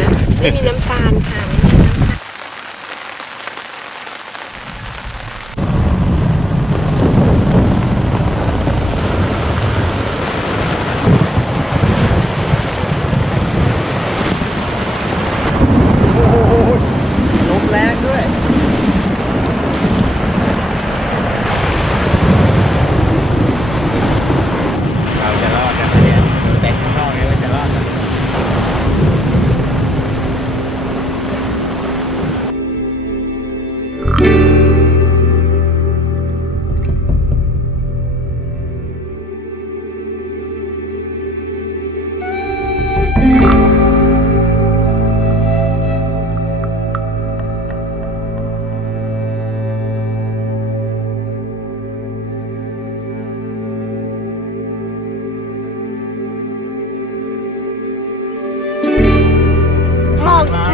นะไม่มีน้ำตาลค่ะลมแรงด้วยเราจะรอดกันเนี่ยแบงค์ข้างนอกเนี่ยว่าจะรอดกัน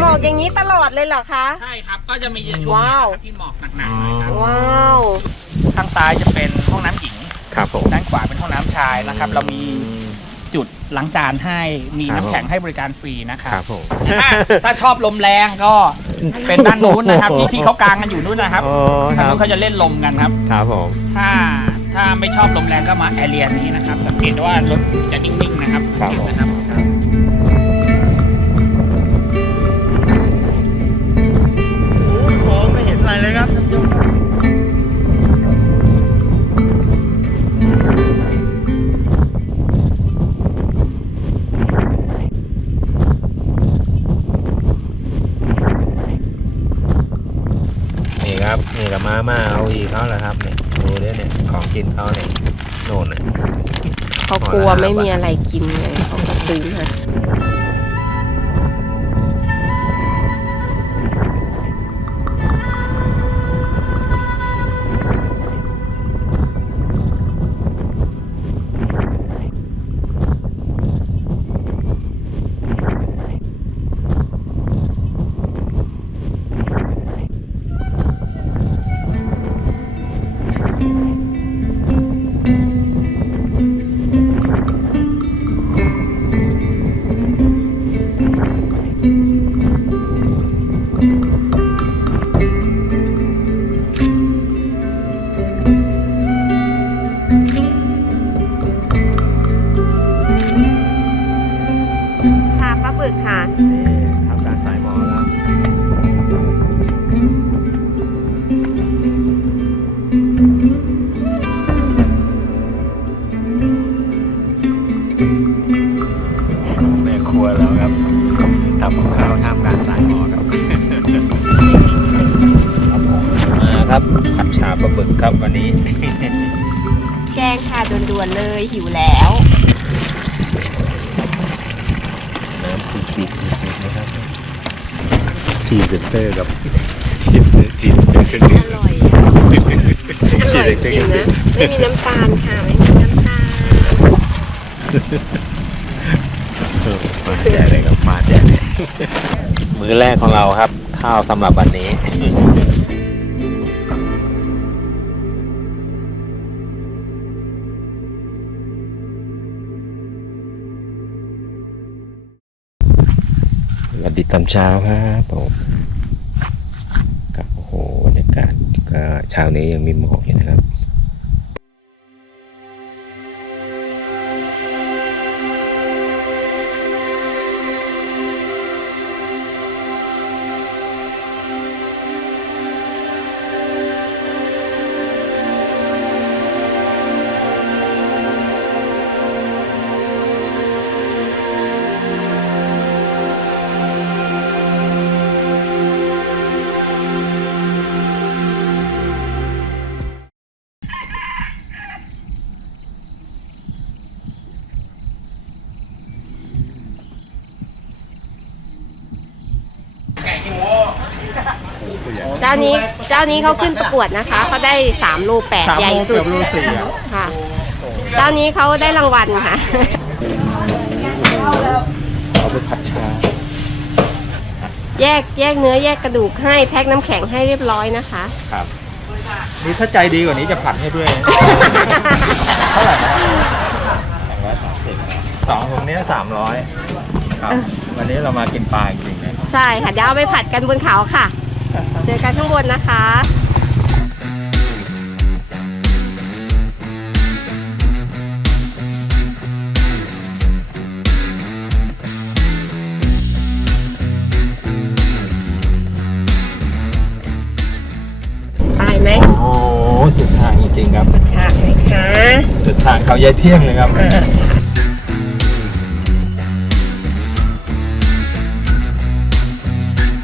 หมอกอย่างนี้ตลอดเลยเหรอคะ ใช่ครับก็จะมีช่วงนี้นะครับที่หมอกหนักๆหน่อยครับ ว้าว ข้างซ้ายจะเป็นห้องน้ำหญิง ครับผม ด้านขวาเป็นห้องน้ำชายนะครับเรามีจุดล้างจานให้มีน้ำแข็งให้บริการฟรีนะครับ ครับผม ถ้าชอบลมแรงก็เป็นด้านนู้นนะครับที่เขากางกันอยู่นู้นนะครับ โอ้ค ทาง รับ นู้นเขาจะเล่นลมกันครับ ครับผม ถ้าไม่ชอบลมแรงก็มาแอเรียนี้นะครับสังเกตว่ารถจะนิ่งๆนะครับ ครับผม นะครับ โอ้ไม่เห็นอะไรเลยครับท่านผู้ชมนี่ครับนี่กับมาเอาอีกเขาแหละครับเนี่ยดูด้วยเนี่ยของกินเขาเนี่ยโน่นน่ะ เขากลัวไม่มีอะไรกินไงเขาก็ซื้อมา ค่ะปลาบึกค่ะ นี่ทำการสายหมอแล้วแม่ครัวแล้วครับทำกับข้าวท่ามกลางสายหมอครับมาครับผัดฉ่าปลาบึกครับวันนี้ แกงค่ะด่วนๆเลยหิวแล้ว น้ำปีกๆนะครับพรีเซนเตอร์กับชิมชิมเครื่องดื่ อ ม ร่อยอร่อยจริงนะไม่มีน้ำตาลค่ะไม่มีน้ำตาล มาแจกเลยครับมาแจกเลยมื้อแรกของเราครับ ข้าวสำหรับวันนี้สวัสดีตอนเช้าครับผมกับโอ้โหบรรยากาศก็เช้านี้ยังมีหมอกอยู่นะครับเจ้านี้เขาขึ้นประกวดนะคะเขาได้3 ลูก 8ใหญ่สุดค่ะ เจ้านี้เขาได้รางวัลค่ะ เอาไปผัดชา แยกเนื้อแยกกระดูกให้แพ็คน้ำแข็งให้เรียบร้อยนะคะ ครับนี่ถ้าใจดีกว่านี้จะผัดให้ด้วย เท่าไหร่นะ230 2ถุงนี้300ครับวันนี้เรามากินปลาจริง ใช่ค่ะเดี๋ยวเอาไปผัดกันบนเขาค่ะ เจอกันข้างบนนะคะ ไปไหม โอ้สุดทางจริงๆครับ ค่ะไหมคะ สุดทางเขายายเที่ยงเลยครับ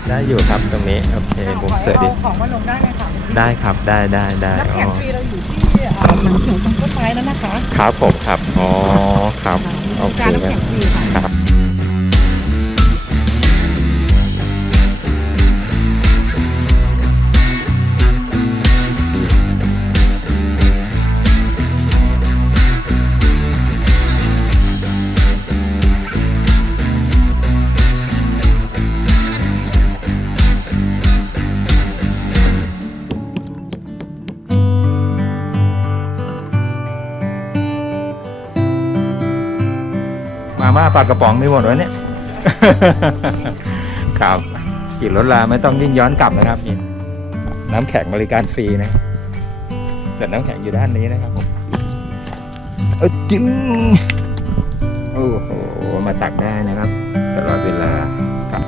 ได้อยู่ครับตรงนี้โอเคมุมเสือดี ของมาลงได้ไหมคะ ได้ครับได้น้ำแข็งฟรีเราอยู่ที่หนังถึงตรงต้นไม้นั่นนะคะ ครับผมครับอ๋อครับโอเค การน้ำ ครั แข็ บ งฟรีค่ะ ครับมาม่าปลากระป๋องไม่หมดวะเนี่ย ครับขี่รถลาไม่ต้องวิ่งย้อนกลับนะครับนี่น้ำแข็งบริการฟรีนะแต่น้ำแข็งอยู่ด้านนี้นะครับผมจึงโอ้โหมาตักได้นะครับตลอดเวลาครับ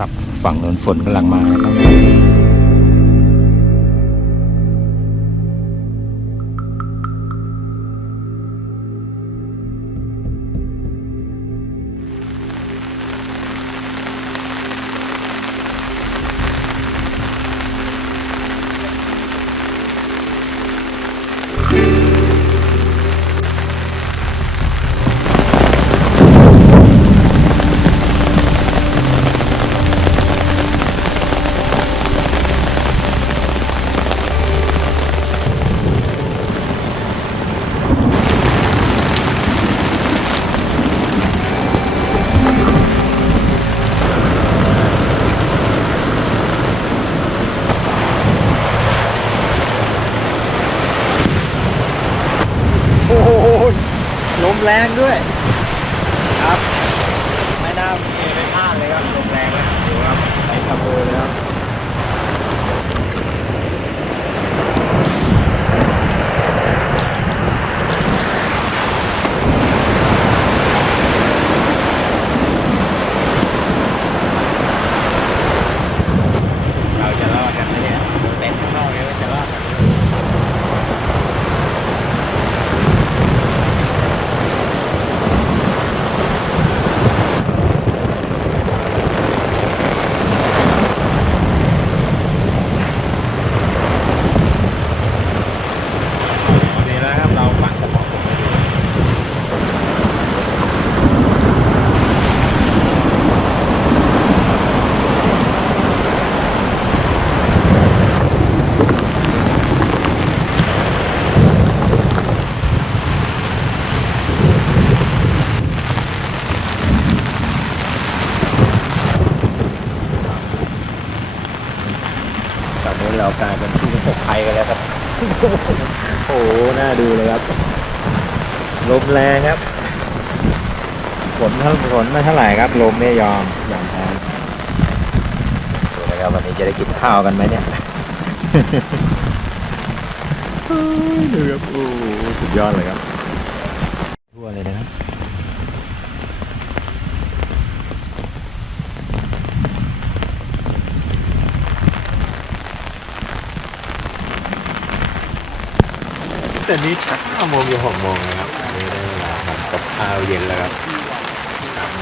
ครับฝั่งโน้นฝนกำลังมาครับโอ้โหลมแรงด้วยครับไม่น่าไม่พลาดเลยครับลมแรงนะดูครับไปขับเลยครับเราจะรอดกันไหมเนี่ยเต้นข้างนอกเลยว่าจะรอดกันตอนนี้เรากลายเป็นผู้ประสบภัยกันแล้วครับ โอ้โหน่าดูเลยครับลมแรงครับฝนไม่เท่าไหร่ครับลมไม่ยอมแพ้ดูนะครับวันนี้จะได้กินข้าวกันไหมเนี่ย ดูครับโอ้สุดยอดเลยครับทั่วเลยนะครับแต่นี้ชัก5 โมงอยู่6 โมงนะครับอันนี้ได้เวลาทำกับข้าวเย็นแล้วครับ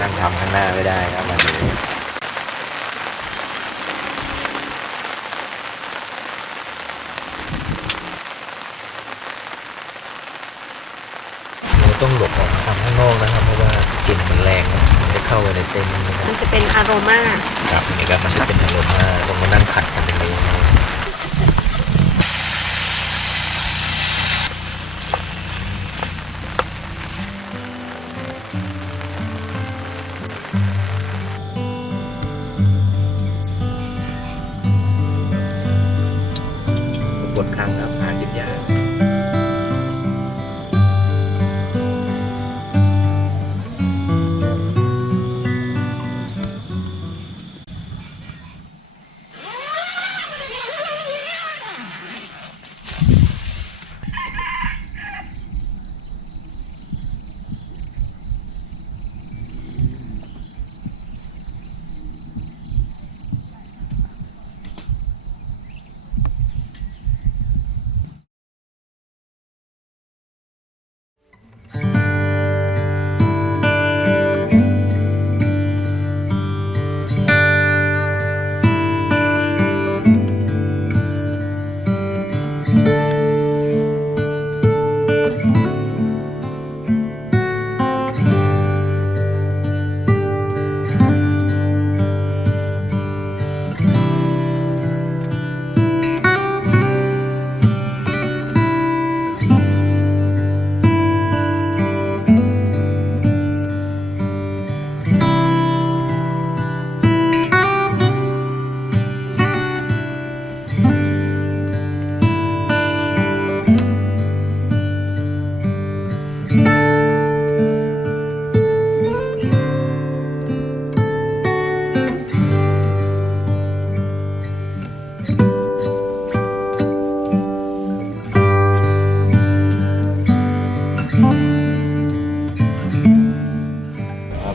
นั่งทำข้างหน้าไม่ได้ครับวันนี้เราต้องหลบออกมาทำข้างนอกนะครับเพราะว่า กลิ่นมันแรงนะมันจะเข้าไปในเส้นนะครับ มันจะเป็นอโรมา ครับนี่ครับมันจะเป็นอารมณ์ว่าต้องมานั่งขัดกันตรงนี้นะปวดข้างครับหากินยาก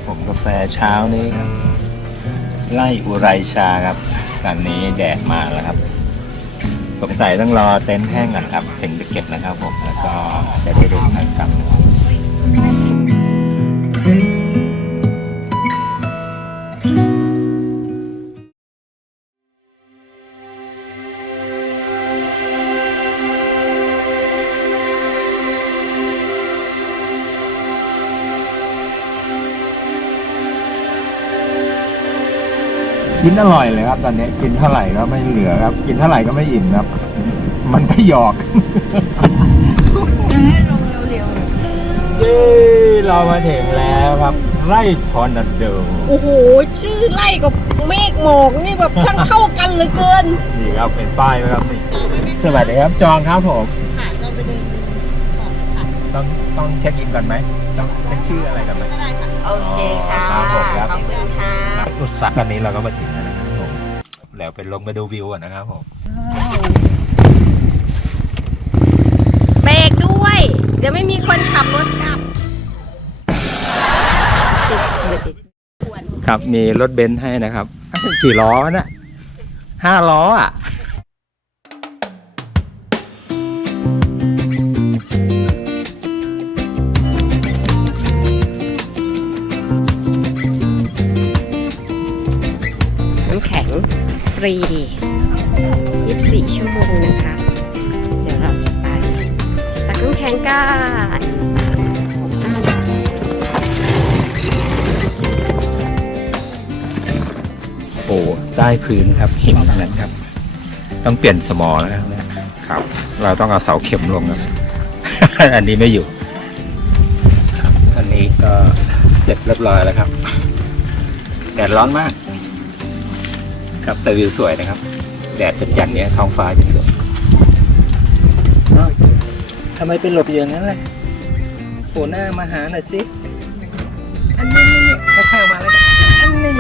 ผมกาแฟเช้านี้ครับไล่อุไรชาครับตอนนี้แดดมาแล้วครับสงสัยต้องรอเต็นท์แห้งก่อนครับถึงจะเก็บนะครับผมแล้วก็จะได้เดินทางกลับกินอร่อยเลยครับตอนนี้กินเท่าไหร่ก็ไม่เหลือครับกินเท่าไหร่ก็ไม่อิ่มครับมันก็หยอกเย้เรามาถึงแล้วครับไร่ทอร์นาโด โอ้โหชื่อไล่กับเมฆหมอกนี่แบบช่างเข้ากันเหลือเกิน นี่ครับเป็นป้ายไหมครับนี่สวัสดีครับจองครับผม ค่ะเราไปดูค่ะ ต้องเช็คอินก่อนไหมต้องเช็คชื่ออะไรก่อนไหม ก็ได้ค่ะโอเคค่ะ ครับผมครับ ขอบคุณค่ะ อุตสาหตอนนี้เราก็มาถึงแล้วนะครับผมแล้วไปลงไปดูวิวก่อนนะครับผม เบรกด้วย เดี๋ยวไม่มีคนขับรถกลับติด ครับมีรถเบนซ์ให้นะครับกี่ล้อนะ5 ล้ออ่ะน้ำแข็งฟรี 24 ชั่วโมงนะคะ เดี๋ยวเราจะไปตักน้ำแข็งกัน โอ้ใต้พื้นครับหินทั้งนั้นครับต้องเปลี่ยนสมอแล้วนะครับ เราต้องเอาเสาเข็มลงนะ อันนี้ไม่อยู่ครับอันนี้ก็เสร็จเรียบร้อยแล้วครับแดดร้อนมากครับแต่วิวสวยนะครับแดดเป็นจันทร์เนี้ยท้องฟ้าจะสวยทำไมเป็นหลบอย่างนั้นล่ะโผล่หน้ามาหาหน่อยสิอันนี้ข้าวๆมาเลยอันนี้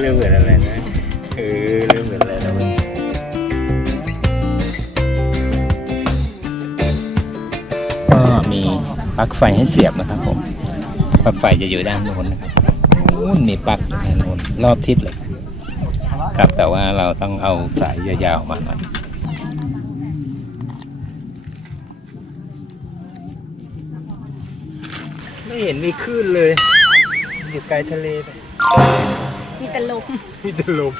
เรื่องเหมือนอะไรนะเรื่องเหมือนอะไรนะเว้ยก็มีปลั๊กไฟให้เสียบนะครับผมปลั๊กไฟจะอยู่ด้านโน้นนะครับนู่นมีปลั๊กอยู่ด้านโน้นรอบทิศเลยครับแต่ว่าเราต้องเอาสายยาวๆมาหน่อยไม่เห็นมีคลื่นเลยอยู่ไกลทะเลไป มีแต่ลม มีแต่ลม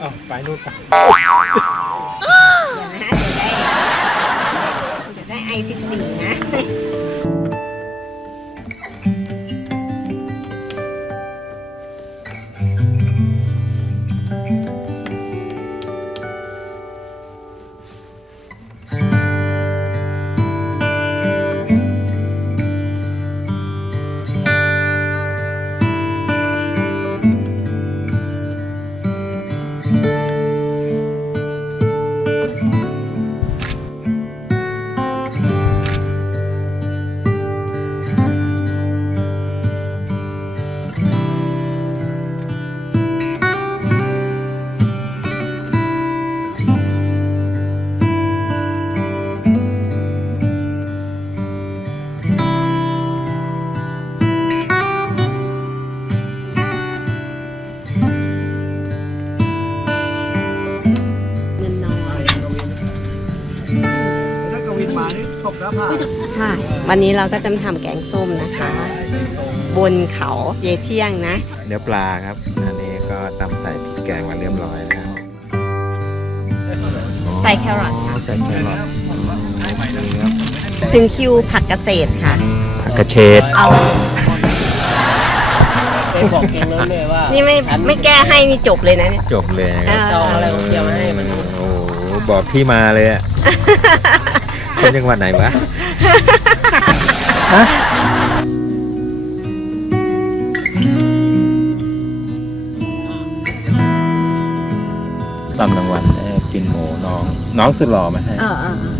อ้าวไปนู่นไป เดี๋ยวนะเดี๋ยวได้ I14 นะ ถ้ากวินมานี่ตกแล้วผ่า ค่ะ วันนี้เราก็จะมาทำแกงส้มนะคะ บนเขาเยเที่ยงนะ เนื้อปลาครับ อันนี้ก็ตำใส่พริกแกงมาเรียบร้อยแล้ว ใส่แครอทค่ะ ใส่แครอทนี่ครับ ถึงคิวผักเกษตรค่ะ ผักกระเฉด เอา เคยบอกเองแล้วเลยว่า นี่ไม่แก้ให้นี่จบเลยนะเนี่ย จบเลยครับ จองอะไรผมเตรียมมาให้มัน โอ้โหบอกที่มาเลยอะ คนจังหวัดไหนวะฮะตอนกลางวันกินหมูน้องสุดหล่อมาให้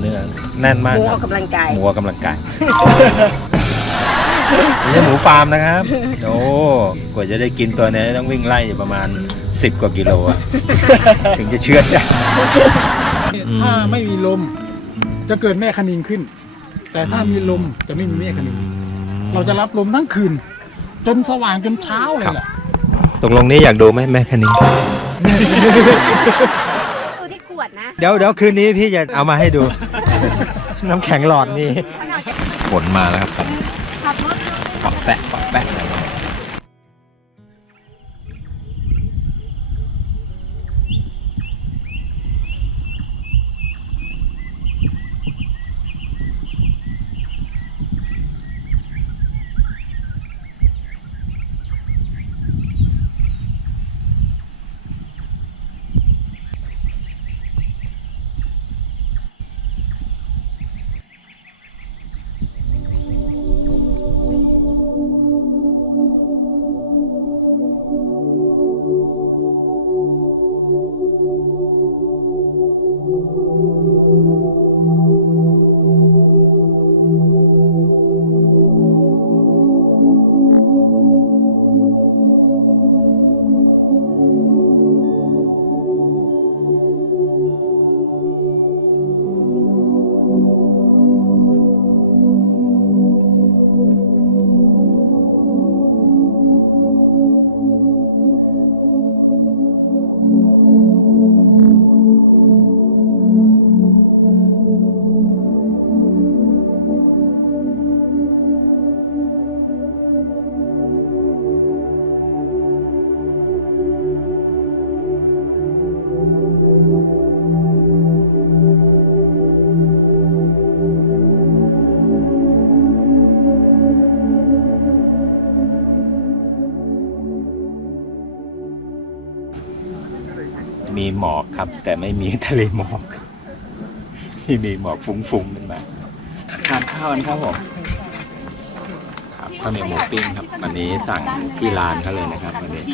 เนื้อแน่น ห มาก มู ค อ รั อบ กกำลังกาย หมูออกกำลังกาย ไม่ใช่หมูฟาร์มนะครับโอ้กว่าจะได้กินตัวนี้ต้องวิ่งไล่อยู่ประมาณ10 กว่ากิโลอะ ถึงจะเชื่อได้ ถ้าไม่มีลมจะเกิดแม่คณิงขึ้น แต่ถ้ามีลมจะไม่มีแม่คณิงเราจะรับลมทั้งคืน จนสว่างจนเช้าเลยแหละ ตกลงนี้อยากดูไหมแม่คันนี้ ดูที่ขวดนะ เดี๋ยวคืนนี้พี่จะเอามาให้ดู น้ำแข็งหลอดนี่ฝนมาแล้วครับ ขับรถ ปอกแปะปอกแปะมีหมอกครับ แต่ไม่มีทะเลหมอก ที่มีหมอกฟุ้งๆขึ้นมาทานข้าวกันครับผมครับข้าวเหนียวหมูปิ้งครับวันนี้สั่งที่ร้านเขาเลยนะครับวันนี้